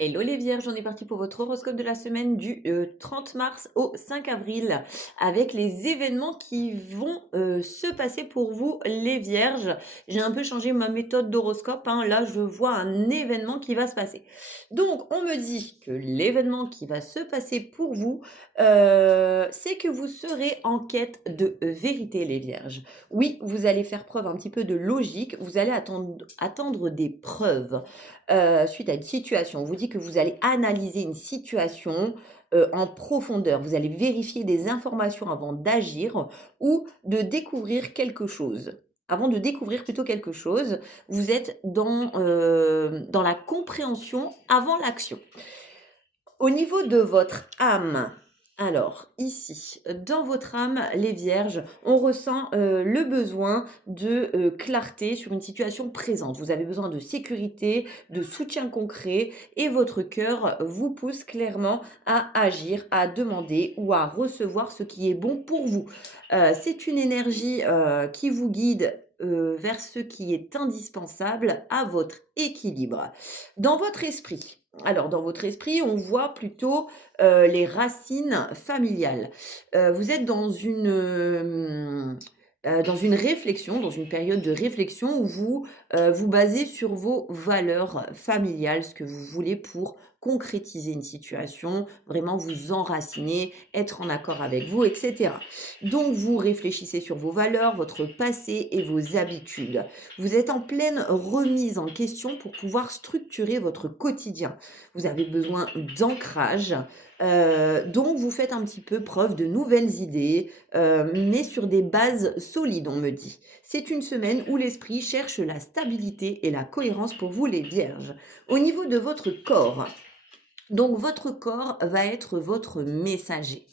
Hello les vierges, on est parti pour votre horoscope de la semaine du 30 mars au 5 avril avec les événements qui vont se passer pour vous les vierges. J'ai un peu changé ma méthode d'horoscope, hein. Là je vois un événement qui va se passer. Donc on me dit que l'événement qui va se passer pour vous, c'est que vous serez en quête de vérité les vierges. Oui, vous allez faire preuve un petit peu de logique, vous allez attendre des preuves suite à une situation. On vous dit que vous allez analyser une situation, en profondeur. Vous allez vérifier des informations avant d'agir ou de découvrir quelque chose. Avant de découvrir plutôt quelque chose, vous êtes dans la compréhension avant l'action. Au niveau de votre âme, alors ici, dans votre âme, les vierges, on ressent le besoin de clarté sur une situation présente. Vous avez besoin de sécurité, de soutien concret et votre cœur vous pousse clairement à agir, à demander ou à recevoir ce qui est bon pour vous. C'est une énergie qui vous guide vers ce qui est indispensable à votre équilibre. Dans votre esprit, alors dans votre esprit, on voit plutôt, les racines familiales. Vous êtes dans une réflexion, dans une période de réflexion où vous, vous basez sur vos valeurs familiales, ce que vous voulez pour concrétiser une situation, vraiment vous enraciner, être en accord avec vous et cetera. Donc vous réfléchissez sur vos valeurs, votre passé et vos habitudes. Vous êtes en pleine remise en question pour pouvoir structurer votre quotidien. Vous avez besoin d'ancrage, donc vous faites un petit peu preuve de nouvelles idées, mais sur des bases solides, on me dit. C'est une semaine où l'esprit cherche la stabilité et la cohérence pour vous les vierges. Au niveau de votre corps, donc votre corps va être votre messager.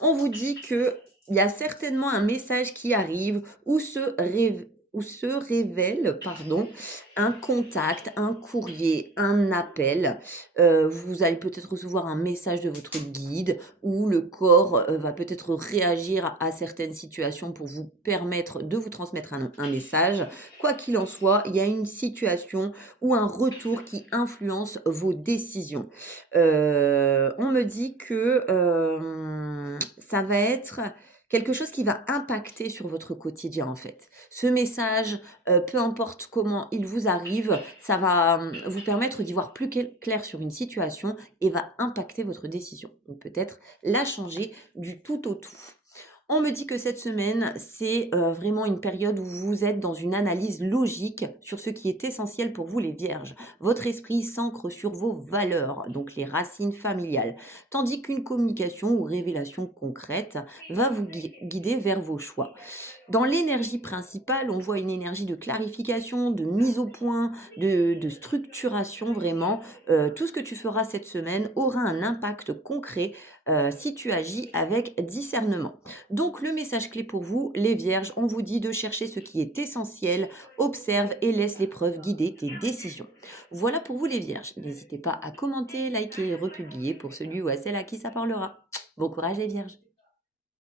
On vous dit que il y a certainement un message qui arrive ou se révèle, pardon, un contact, un courrier, un appel. Vous allez peut-être recevoir un message de votre guide ou le corps va peut-être réagir à certaines situations pour vous permettre de vous transmettre un message. Quoi qu'il en soit, il y a une situation ou un retour qui influence vos décisions. On me dit que, ça va être quelque chose qui va impacter sur votre quotidien, en fait. Ce message, peu importe comment il vous arrive, ça va, vous permettre d'y voir plus clair sur une situation et va impacter votre décision. Donc peut-être la changer du tout au tout. On me dit que cette semaine, c'est vraiment une période où vous êtes dans une analyse logique sur ce qui est essentiel pour vous les vierges. Votre esprit s'ancre sur vos valeurs, donc les racines familiales, tandis qu'une communication ou révélation concrète va vous guider vers vos choix. Dans l'énergie principale, on voit une énergie de clarification, de mise au point, de structuration vraiment. Tout ce que tu feras cette semaine aura un impact concret si tu agis avec discernement. Donc le message clé pour vous, les vierges, on vous dit de chercher ce qui est essentiel, observe et laisse les preuves guider tes décisions. Voilà pour vous les vierges. N'hésitez pas à commenter, liker et republier pour celui ou à celle à qui ça parlera. Bon courage les vierges.